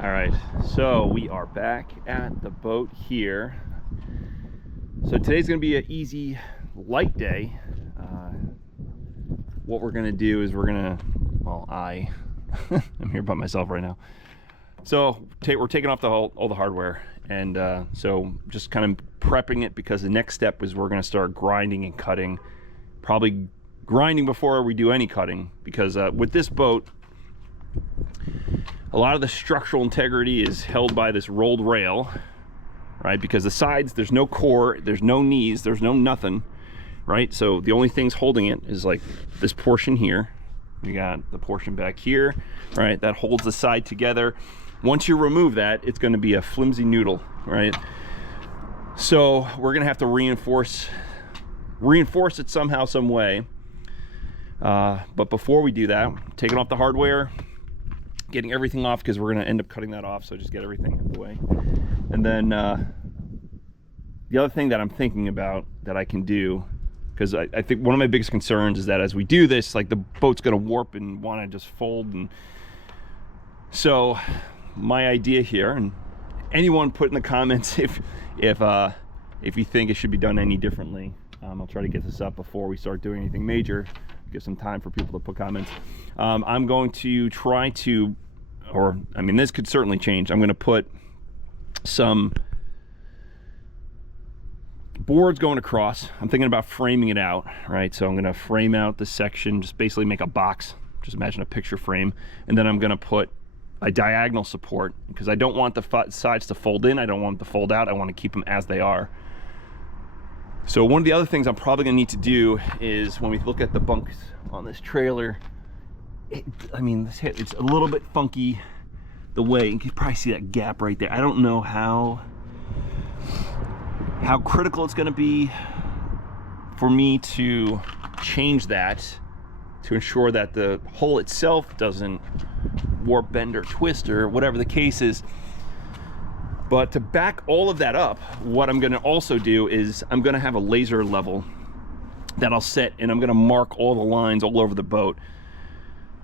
All right, so we are back at the boat here. So today's gonna be an easy, light day. What we're gonna do is I'm here by myself right now. So we're taking off all the hardware, and so just kind of prepping it, because the next step is we're gonna start grinding and cutting. Probably grinding before we do any cutting, because with this boat, a lot of the structural integrity is held by this rolled rail, right? Because the sides, there's no core, there's no knees, there's no nothing, right? So the only things holding it is like this portion here. You got the portion back here, right? That holds the side together. Once you remove that, it's going to be a flimsy noodle, right? So we're going to have to reinforce it somehow, some way. But before we do that, taking off the hardware, getting everything off, because we're going to end up cutting that off, so just get everything out of the way. And then the other thing that I'm thinking about that I can do, because I think one of my biggest concerns is that as we do this, like, the boat's going to warp and want to just fold. And so my idea here, and anyone put in the comments if you think it should be done any differently. I'll try to get this up before we start doing anything major, give some time for people to put comments. I'm going to try to, this could certainly change. I'm going to put some boards going across. I'm thinking about framing it out, right? So I'm going to frame out the section, just basically make a box. Just imagine a picture frame. And then I'm going to put a diagonal support, because I don't want the sides to fold in. I don't want them to fold out. I want to keep them as they are. So one of the other things I'm probably going to need to do is, when we look at the bunks on this trailer, it's a little bit funky the way. You can probably see that gap right there. I don't know how critical it's going to be for me to change that, to ensure that the hull itself doesn't warp, bend, or twist, or whatever the case is. But to back all of that up, what I'm going to also do is I'm going to have a laser level that I'll set, and I'm going to mark all the lines all over the boat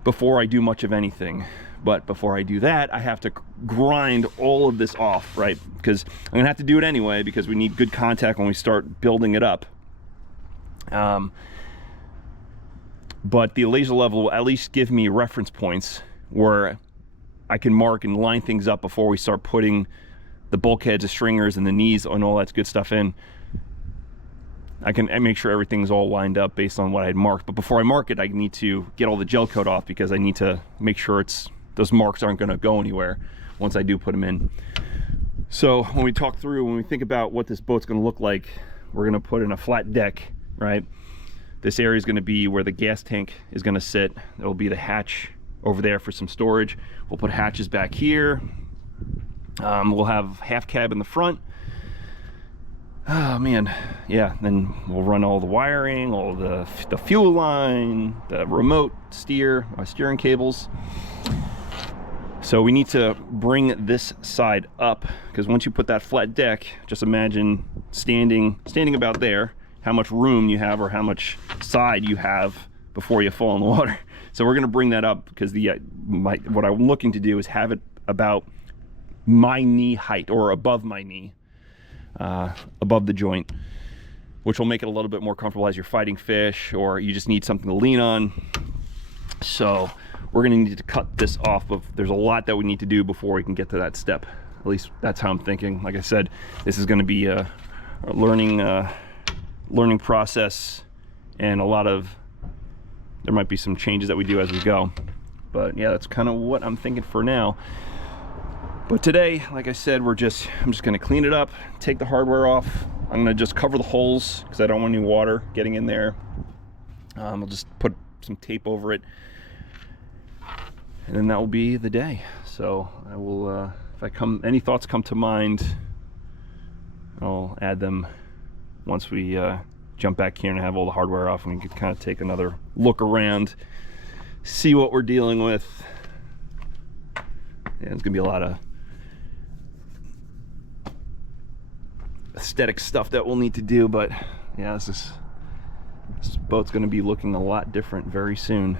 before I do much of anything. But before I do that, I have to grind all of this off, right? Because I'm going to have to do it anyway, because we need good contact when we start building it up. But the laser level will at least give me reference points where I can mark and line things up before we start putting the bulkheads, the stringers, and the knees, and all that good stuff in. I can make sure everything's all lined up based on what I had marked. But before I mark it, I need to get all the gel coat off, because I need to make sure those marks aren't going to go anywhere once I do put them in. So when we think about what this boat's going to look like, we're going to put in a flat deck, right? This area is going to be where the gas tank is going to sit. It'll be the hatch over there for some storage. We'll put hatches back here. We'll have half cab in the front. Oh man, yeah. Then we'll run all the wiring, all the fuel line, the remote steering cables. So we need to bring this side up, because once you put that flat deck, just imagine standing about there, how much room you have, or how much side you have before you fall in the water. So we're going to bring that up, because what I'm looking to do is have it about my knee height, or above my knee, above the joint, which will make it a little bit more comfortable as you're fighting fish, or you just need something to lean on. So we're going to need to cut this off, but there's a lot that we need to do before we can get to that step. At least that's how I'm thinking. Like I said, this is going to be a learning process, and there might be some changes that we do as we go. But yeah, that's kind of what I'm thinking for now. But today, like I said, I'm just going to clean it up, take the hardware off. I'm going to just cover the holes, because I don't want any water getting in there. I'll just put some tape over it, and then that will be the day. So I will, if any thoughts come to mind, I'll add them once we jump back here and have all the hardware off, and we can kind of take another look around, see what we're dealing with. Yeah, it's gonna be a lot of aesthetic stuff that we'll need to do, but yeah, this boat's gonna be looking a lot different very soon.